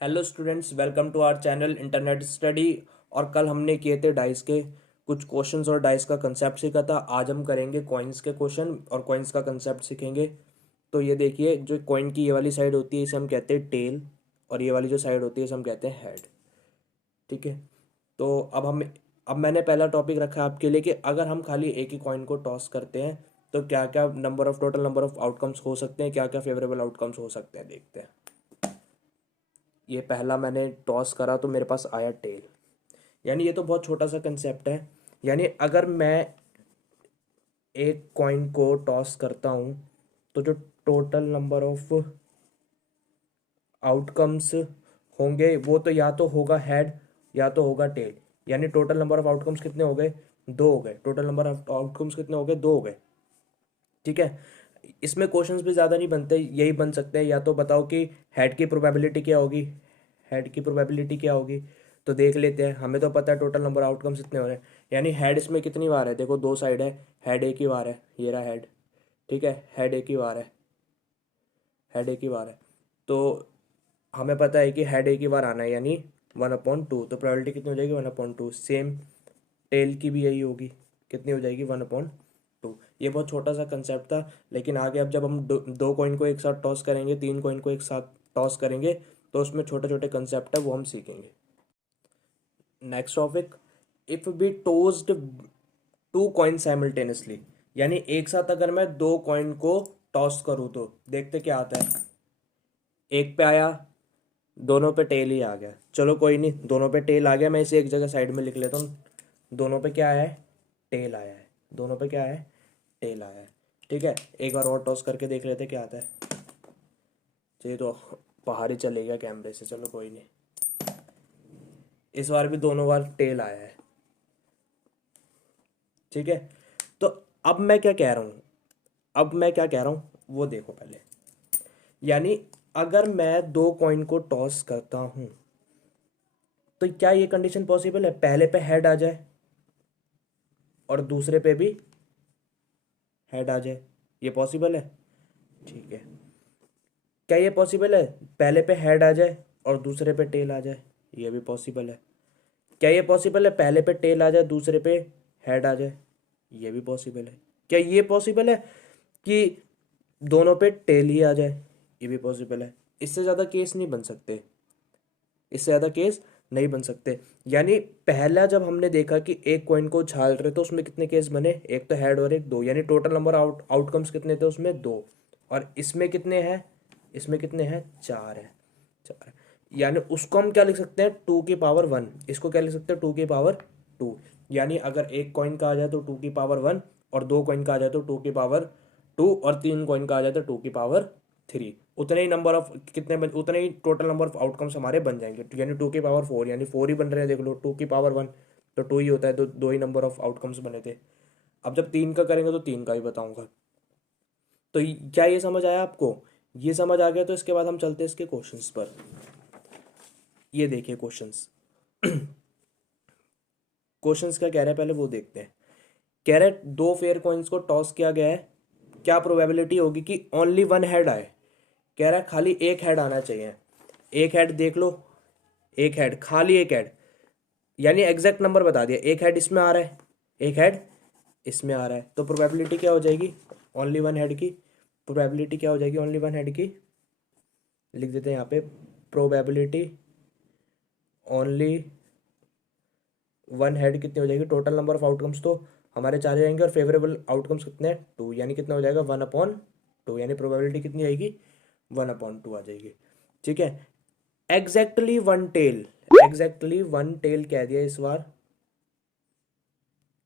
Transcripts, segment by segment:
Hello students, welcome to our channel internet study. और कल हमने किए थे डाइस के कुछ क्वेश्चंस और डाइस का कंसेप्ट सीखा था। आज हम करेंगे कॉइन्स के क्वेश्चन और कॉइन्स का कंसेप्ट सीखेंगे। तो ये देखिए, जो कॉइन की ये वाली साइड होती है इसे हम कहते हैं टेल, और ये वाली जो साइड होती है इसे हम कहते हैं हेड। ठीक है। तो अब मैंने पहला टॉपिक रखा है आपके लिए कि अगर हम खाली एक ही कॉइन को टॉस करते हैं तो क्या क्या टोटल नंबर ऑफ आउटकम्स हो सकते हैं, क्या क्या फेवरेबल आउटकम्स हो सकते हैं, देखते हैं। ये पहला मैंने टॉस करा तो मेरे पास आया टेल। यानी ये तो बहुत छोटा सा कंसेप्ट है। यानी अगर मैं एक कॉइन को टॉस करता हूँ तो जो टोटल नंबर ऑफ आउटकम्स होंगे वो तो या तो होगा हेड या तो होगा टेल। यानी टोटल नंबर ऑफ आउटकम्स कितने हो गए? दो हो गए। टोटल नंबर ऑफ आउटकम्स कितने हो गए? दो हो गए। ठीक है। इसमें क्वेश्चंस भी ज़्यादा नहीं बनते, यही बन सकते हैं। या तो बताओ कि हेड की प्रोबेबिलिटी क्या होगी, हेड की प्रोबेबिलिटी क्या होगी। तो देख लेते हैं। हमें तो पता है टोटल नंबर आउटकम्स इतने हो रहे हैं। यानी हेड इसमें कितनी बार है? देखो, दो साइड है, हेड एक ही बार है, ये रहा हेड। ठीक है, हेड एक ही बार है, हेड एक ही बार है। तो हमें पता है कि हेड एक ही बार आना है, यानी 1/2। तो प्रोबेबिलिटी कितनी हो जाएगी? 1/2। सेम टेल की भी यही होगी, कितनी हो जाएगी? 1/2। ये बहुत छोटा सा कंसेप्ट था, लेकिन आगे अब जब हम दो कॉइन को एक साथ टॉस करेंगे, तीन कॉइन को एक साथ टॉस करेंगे, तो उसमें छोटे छोटे कंसेप्ट है, वो हम सीखेंगे। Next topic, if be tossed two coin simultaneously. यानी एक साथ अगर मैं दो कॉइन को टॉस करूँ तो देखते क्या आता है। एक पे आया, दोनों पे टेल ही आ गया। चलो कोई नहीं, दोनों पे टेल आ गया, मैं इसे एक जगह साइड में लिख लेता हूँ। दोनों पे क्या आया है? टेल आया है। दोनों पे क्या है? टेल आया है। ठीक है, एक बार और टॉस करके देख लेते क्या आता है। चलिए, तो बाहर ही चले गया कैमरे से, चलो कोई नहीं। इस बार भी दोनों बार टेल आया है। ठीक है। तो अब मैं क्या कह रहा हूँ, अब मैं क्या कह रहा हूँ वो देखो पहले। यानी अगर मैं दो कॉइन को टॉस करता हूँ तो क्या ये कंडीशन पॉसिबल है? पहले पे हेड आ जाए और दूसरे पे भी हेड आ जाए। ये पॉसिबल है? ठीक है। क्या ये पॉसिबल है पहले पे हेड आ जाए और दूसरे पे टेल आ जाए? ये भी पॉसिबल है। क्या ये पॉसिबल है पहले पे टेल आ जाए दूसरे पे हेड आ जाए? ये भी पॉसिबल है। क्या ये पॉसिबल है कि दोनों पे टेल ही आ जाए? ये भी पॉसिबल है। इससे ज़्यादा केस नहीं बन सकते, इससे ज़्यादा केस नहीं बन सकते। यानी पहला जब हमने देखा कि एक कॉइन को उछाल रहे तो उसमें कितने केस बने? एक तो हेड और एक दो, यानी टोटल नंबर आउटकम्स कितने थे उसमें? दो। और इसमें कितने हैं? इसमें कितने हैं? चार है। चार। यानी उसको हम क्या लिख सकते हैं? 2 की पावर 1। इसको क्या लिख सकते हैं? 2 की पावर 2। यानी अगर एक कॉइन का आ जाए तो 2 की पावर 1, और दो कॉइन का आ जाए तो 2 की पावर 2, और तीन कॉइन का आ जाए तो 2 की पावर 3। उतने ही नंबर ऑफ उतने ही टोटल नंबर ऑफ आउटकम्स हमारे बन जाएंगे। यानी 2 की पावर 4, यानी 4 ही बन रहे हैं। देख लो, 2 की पावर 1 तो 2 ही होता है, तो दो ही नंबर ऑफ आउटकम्स बने थे। अब जब तीन का करेंगे तो तीन का भी बताऊंगा। तो क्या ये समझ आया आपको? ये समझ आ गया तो इसके बाद हम चलते हैं इसके क्वेश्चंस पर। ये देखिए क्वेश्चंस। क्वेश्चंस क्या कह रहे हैं पहले वो देखते हैं। कह रहे हैं दो फेयर कॉइन्स को टॉस किया गया है, क्या प्रोबेबिलिटी होगी कि ओनली वन हेड आए? कह रहा है खाली एक हेड आना चाहिए। एक हेड देख लो, एक हेड, खाली एक हेड। यानी एग्जैक्ट नंबर बता दिया, एक हेड इसमें आ रहा है, एक हेड इसमें आ रहा है, तो प्रोबेबिलिटी क्या हो जाएगी ओनली वन हेड की? प्रोबेबिलिटी क्या हो जाएगी ओनली वन हेड की? लिख देते हैं यहाँ पे, प्रोबेबिलिटी ओनली वन हेड कितनी हो जाएगी? टोटल नंबर ऑफ आउटकम्स तो हमारे चार जाएंगे, और फेवरेबल आउटकम्स कितने हैं? 2। यानी कितना हो जाएगा? 1/2। यानी प्रोबेबिलिटी कितनी आएगी? 1/2 आ जाएगी। ठीक है। Exactly one tail, exactly one tail कह दिया इस बार।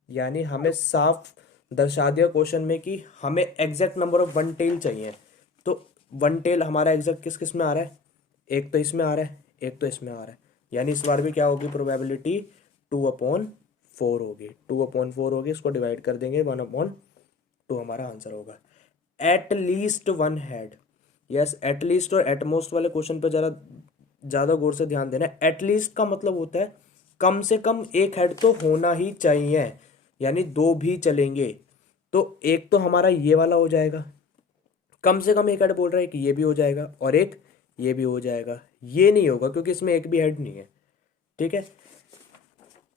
यानी हमें साफ दर्शा दिया क्वेश्चन में कि हमें exact number of one tail चाहिए। तो वन टेल हमारा एग्जैक्ट किस किस में आ रहा है? एक तो इसमें आ रहा है, एक तो इसमें आ रहा है। यानी इस बार भी क्या होगी प्रोबेबिलिटी? 2/4 होगी। 2/4 होगी, इसको डिवाइड कर देंगे, 1/2 हमारा आंसर होगा। At least one head. Yes, at least और एटमोस्ट वाले क्वेश्चन पर जरा ज्यादा गौर से ध्यान देना। एट लीस्ट का मतलब होता है कम से कम एक हेड तो होना ही चाहिए, यानी दो भी चलेंगे। तो एक तो हमारा ये वाला हो जाएगा, कम से कम एक हेड बोल रहा है कि ये भी हो जाएगा, और एक ये भी हो जाएगा, ये नहीं होगा क्योंकि इसमें एक भी हेड नहीं है। ठीक है,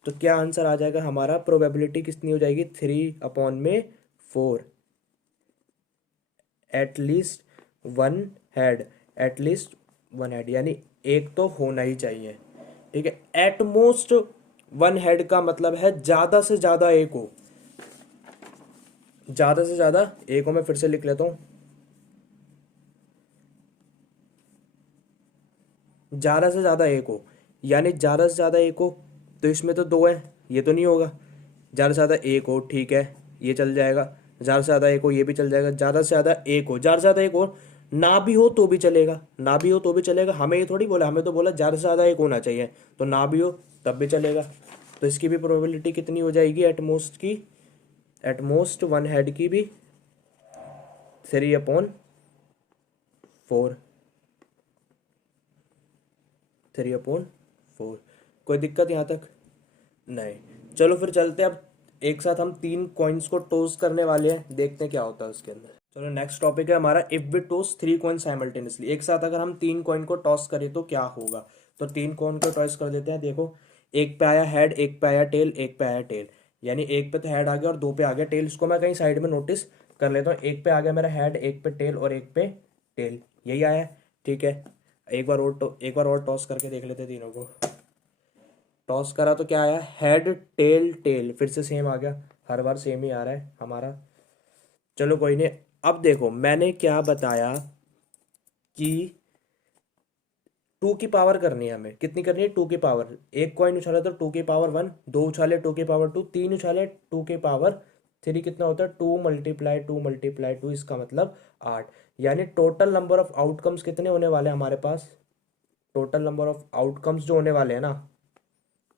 तो क्या आंसर आ जाएगा हमारा, प्रोबेबिलिटी कितनी हो जाएगी, 3/4, at least one head, at least one head, यानी एक तो होना ही चाहिए। ठीक है, एटमोस्ट वन हेड का मतलब है ज्यादा से ज्यादा एक हो, ज्यादा से ज्यादा एक हो। मैं फिर से लिख लेता हूं, ज्यादा से ज्यादा एक हो, यानी ज्यादा से ज्यादा एक हो, तो इसमें तो दो है, ये तो नहीं होगा। ज्यादा से ज्यादा एक हो, ठीक है, ये चल जाएगा। ज्यादा से ज्यादा एक हो, ये भी चल जाएगा। ज्यादा से ज्यादा एक हो, ज्यादा से ज्यादा एक हो, ना भी हो तो भी चलेगा, ना भी हो तो भी चलेगा। हमें ये थोड़ी बोला, हमें तो बोला ज्यादा से ज्यादा एक होना चाहिए, तो ना भी हो तब भी चलेगा। तो इसकी भी प्रोबेबिलिटी कितनी हो जाएगी, एटमोस्ट की, एटमोस्ट वन हेड की भी 3/4, 3/4। कोई दिक्कत यहाँ तक नहीं? चलो फिर चलते हैं, अब एक साथ हम 3 कॉइन्स को टॉस करने वाले हैं, देखते हैं क्या होता है उसके अंदर। चलो नेक्स्ट टॉपिक है हमारा, if we toss 3 coin simultaneously. एक साथ अगर हम 3 कॉइन को टॉस करें तो क्या होगा। तो 3 कॉइन को टॉस कर देते हैं। देखो, एक पे आया हेड, एक पे आया टेल, एक पे आया टेल, यानी एक पे तो हेड आ गया और दो पे आ गया टेल। इसको मैं कहीं साइड में नोटिस कर लेता हूँ। एक पे आ गया मेरा हेड, एक पे टेल और एक पे टेल, यही आया। ठीक है, एक बार और टॉस करके देख लेते हैं तीनों को। टॉस करा तो क्या आया, हेड टेल टेल, फिर से सेम आ गया। हर बार सेम ही आ रहा है हमारा। चलो कोई नहीं। अब देखो मैंने क्या बताया कि 2 की पावर करनी है हमें। कितनी करनी है, 2 की पावर। एक कॉइन उछाला तो 2 की पावर 1, दो उछाले 2 की पावर 2, तीन उछाले 2 की पावर 3। कितना होता है, 2 × 2 × 2, इसका मतलब 8। यानी टोटल नंबर ऑफ आउटकम्स कितने होने वाले हैं हमारे पास, टोटल नंबर ऑफ आउटकम्स जो होने वाले हैं ना,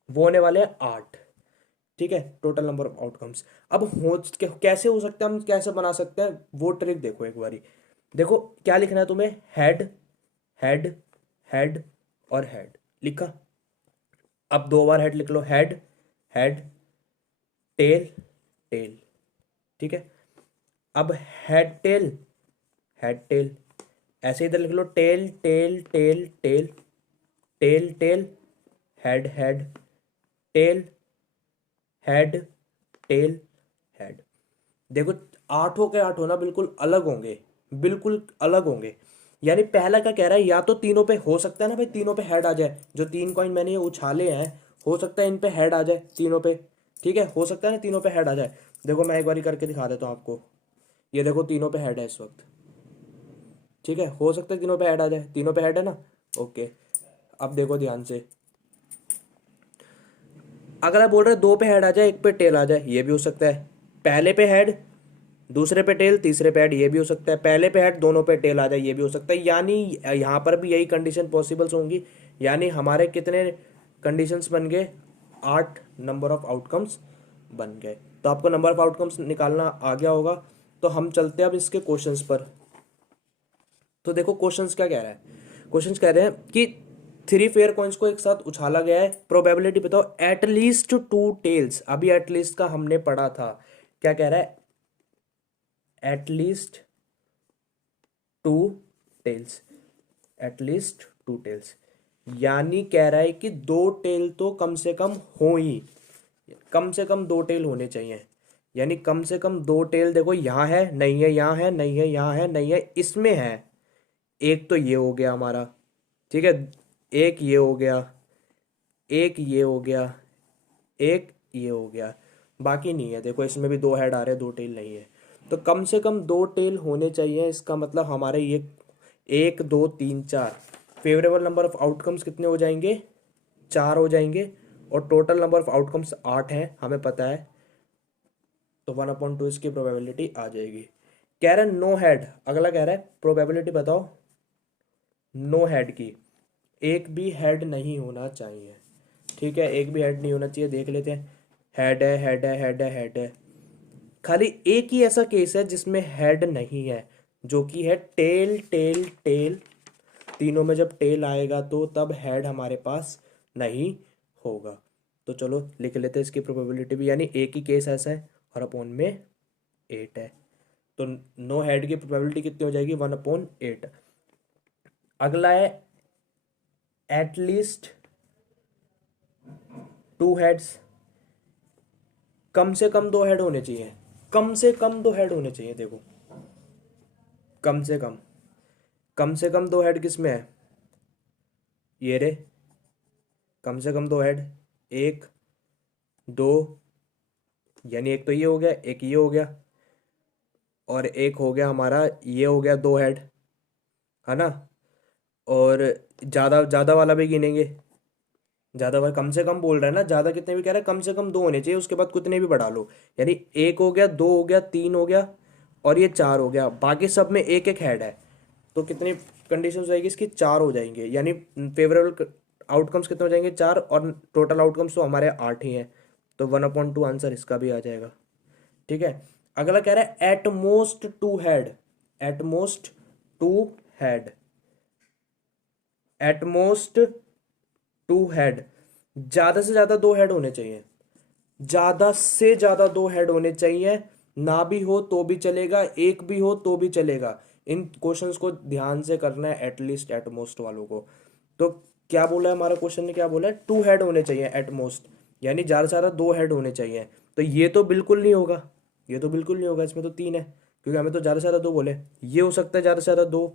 वो होने वाले हैं 8। ठीक है, टोटल नंबर ऑफ आउटकम्स। अब हो कैसे हो सकता है, हम कैसे बना सकते हैं वो ट्रिक देखो एक बारी। देखो क्या लिखना है तुम्हें, हेड हेड हेड और हेड लिखा। अब 2 बार हेड लिख लो, हेड हेड टेल टेल। ठीक है, अब हेड टेल हेड टेल, ऐसे इधर लिख लो, tail tail tail tail tail tail, head head tail head tail head. देखो आठों के आठों ना बिल्कुल अलग होंगे, बिल्कुल अलग होंगे। यानी पहला क्या कह रहा है, या तो तीनों पे हो सकता है ना भाई, तीनों पे हेड आ जाए। जो 3 कॉइन मैंने ये उछाले हैं, हो सकता है इन पे हेड आ जाए तीनों पे। ठीक है, हो सकता है ना तीनों पे हेड आ जाए। देखो मैं एक बारी करके दिखा देता हूँ आपको। ये देखो तीनों पे हेड है इस वक्त। ठीक है, हो सकता है तीनों पे हेड आ जाए, तीनों पे हेड है ना। ओके, अब देखो ध्यान से, अगर आप बोल रहे 2 पे हेड आ जाए, एक पे टेल आ जाए, ये भी हो सकता है। पहले पे हेड, दूसरे पे टेल, तीसरे पे हेड, ये भी हो सकता है। पहले पे हेड, दोनों पे टेल आ जाए, ये भी हो सकता है। यानी यहाँ पर भी यही कंडीशन पॉसिबल्स होंगी। यानी हमारे कितने कंडीशंस बन गए, 8 नंबर ऑफ आउटकम्स बन गए। तो आपको नंबर ऑफ आउटकम्स निकालना आ गया होगा। तो हम चलते हैं अब इसके क्वेश्चंस पर। तो देखो क्वेश्चंस क्या कह रहा है, क्वेश्चंस कह रहे हैं कि 3 फेयर कॉइन्स को एक साथ उछाला गया है, प्रोबेबिलिटी बताओ एटलीस्ट 2 टेल्स। अभी एटलीस्ट का हमने पढ़ा था, क्या कह रहा है, एटलीस्ट 2 टेल्स, एटलीस्ट 2 टेल्स। यानी कह रहा है कि 2 टेल तो कम से कम हो ही, कम से कम 2 टेल होने चाहिए। यानी कम से कम 2 टेल। देखो यहाँ है नहीं है, यहाँ है नहीं है, यहाँ है नहीं है, इसमें है। एक तो ये हो गया हमारा, ठीक है, एक ये हो गया, एक ये हो गया, एक ये हो गया, बाकी नहीं है। देखो इसमें भी 2 हेड आ रहे हैं, 2 टेल नहीं है। तो कम से कम 2 टेल होने चाहिए। इसका मतलब हमारे ये 1 2 3 4 फेवरेबल नंबर ऑफ आउटकम्स कितने हो जाएंगे, 4 हो जाएंगे। और टोटल नंबर ऑफ आउटकम्स 8 हैं, हमें पता है। तो 1/2 इसकी प्रोबेबिलिटी आ जाएगी। कह रहा है नो हेड, अगला कह रहा है प्रोबेबिलिटी बताओ नो हेड की, एक भी हेड नहीं होना चाहिए। ठीक है, एक भी हेड नहीं होना चाहिए। देख लेते हैं, हेड है हेड है हेड है हेड है, खाली एक ही ऐसा केस है जिसमें हेड नहीं है, जो कि है टेल टेल टेल। तीनों में जब टेल आएगा तो तब हेड हमारे पास नहीं होगा। तो चलो लिख लेते हैं इसकी प्रोबेबिलिटी भी, यानी एक ही केस ऐसा है और अपॉन में 8 है। तो नो हेड की प्रोबेबिलिटी कितनी हो जाएगी, 1/8। अगला है एटलीस्ट 2 हेड्स, कम से कम 2 हेड होने चाहिए, कम से कम 2 हेड होने चाहिए। देखो कम से कम 2 हेड किस में है, ये रे, कम से कम 2 हेड, 1 2, यानी एक तो ये हो गया, एक ये हो गया, और एक हो गया हमारा ये हो गया 2 हेड, है ना। और ज़्यादा ज़्यादा वाला भी गिनेंगे, ज़्यादा वाला कम से कम बोल रहा है ना, ज़्यादा कितने भी कह रहा है, कम से कम 2 होने चाहिए, उसके बाद कितने भी बढ़ा लो। यानी 1 हो गया, 2 हो गया, 3 हो गया, और ये 4 हो गया, बाकी सब में एक एक हेड है। तो कितनी कंडीशन हो जाएगी इसकी, 4 हो जाएंगे, यानी फेवरेबल आउटकम्स कितने हो जाएंगे, 4, और टोटल आउटकम्स तो हमारे 8 ही हैं। तो 1/2 आंसर इसका भी आ जाएगा। ठीक है। अगला कह रहा है at most 2 head, at most 2 head, at most 2 head, ज्यादा से ज्यादा 2 हेड होने चाहिए, ज्यादा से ज्यादा 2 हेड होने चाहिए, ना भी हो तो भी चलेगा, एक भी हो तो भी चलेगा। इन क्वेश्चंस को ध्यान से करना है, एटलीस्ट एटमोस्ट वालों को। तो क्या बोला है हमारा क्वेश्चन ने, क्या बोला है, 2 हेड होने चाहिए एटमोस्ट, यानी ज्यादा से ज्यादा 2 हेड होने चाहिए। तो ये तो बिल्कुल नहीं होगा, ये तो बिल्कुल नहीं होगा, इसमें तो 3 है, क्योंकि हमें तो ज्यादा से ज्यादा 2 बोले। ये हो सकता है ज्यादा से ज्यादा 2,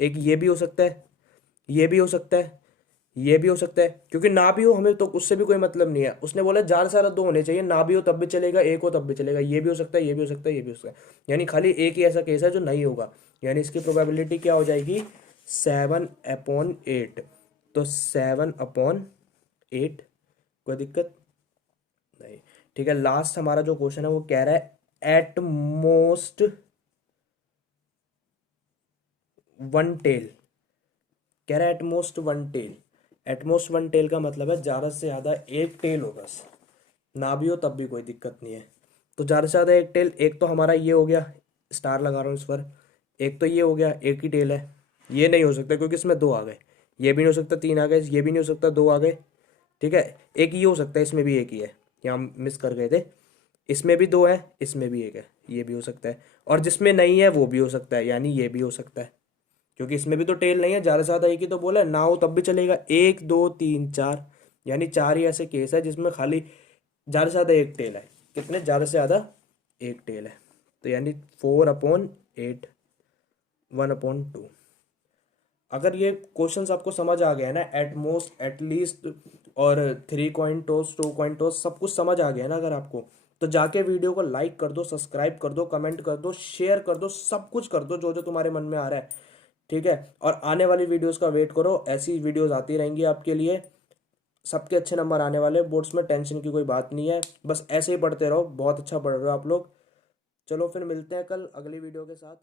एक ये भी हो सकता है, ये भी हो सकता है, ये भी हो सकता है, क्योंकि ना भी हो हमें तो उससे भी कोई मतलब नहीं है। उसने बोला ज्यादा से ज्यादा 2 होने चाहिए, ना भी हो तब भी चलेगा, एक हो तब भी चलेगा, ये भी हो सकता है, ये भी हो सकता है, ये भी हो सकता है, यानी खाली एक ही ऐसा केस है जो नहीं होगा। यानी इसकी प्रोबेबिलिटी क्या हो जाएगी, 7/8। तो 7/8, कोई दिक्कत नहीं। ठीक है, लास्ट हमारा जो क्वेश्चन है वो कह रहा है एट मोस्ट 1 टेल, कह रहा है एटमोस्ट 1 टेल। एटमोस्ट 1 टेल का मतलब है ज़्यादा से ज़्यादा एक टेल हो बस, ना भी हो तब भी कोई दिक्कत नहीं है। तो ज़्यादा से ज़्यादा एक टेल, एक तो हमारा ये हो गया, स्टार लगा रहा हूँ इस पर, एक तो ये हो गया, एक ही टेल है, ये नहीं हो सकता क्योंकि इसमें 2 आ गए, ये भी नहीं हो सकता, 3 आ गए, ये भी नहीं हो सकता, 2 आ गए। ठीक है, एक ये हो सकता है, इसमें भी एक ही है, यहाँ मिस कर गए थे, इसमें भी 2 है, इसमें भी एक है, ये भी हो सकता है, और जिसमें नहीं है वो भी हो सकता है, यानी ये भी हो सकता है, क्योंकि इसमें भी तो टेल नहीं है, ज्यादा से ज्यादा एक ही तो बोला है, ना हो तब भी चलेगा, 1 2 3 4, यानी 4 ही ऐसे केस है जिसमें खाली ज्यादा से ज्यादा एक टेल है। कितने, ज्यादा से ज्यादा एक टेल है, तो यानी 4/8, 1/2। अगर ये क्वेश्चंस आपको समझ आ गया ना, एट मोस्ट, एटलीस्ट, और 3 कॉइन टॉस, 2 कॉइन टॉस, सब कुछ समझ आ गया ना अगर आपको, तो जाके वीडियो को लाइक कर दो, सब्सक्राइब कर दो, कमेंट कर दो, शेयर कर दो, सब कुछ कर दो जो जो तुम्हारे मन में आ रहा है। ठीक है, और आने वाली वीडियोस का वेट करो, ऐसी वीडियोस आती रहेंगी आपके लिए। सबके अच्छे नंबर आने वाले बोर्ड्स में, टेंशन की कोई बात नहीं है, बस ऐसे ही पढ़ते रहो, बहुत अच्छा पढ़ रहे हो आप लोग। चलो फिर मिलते हैं कल अगली वीडियो के साथ।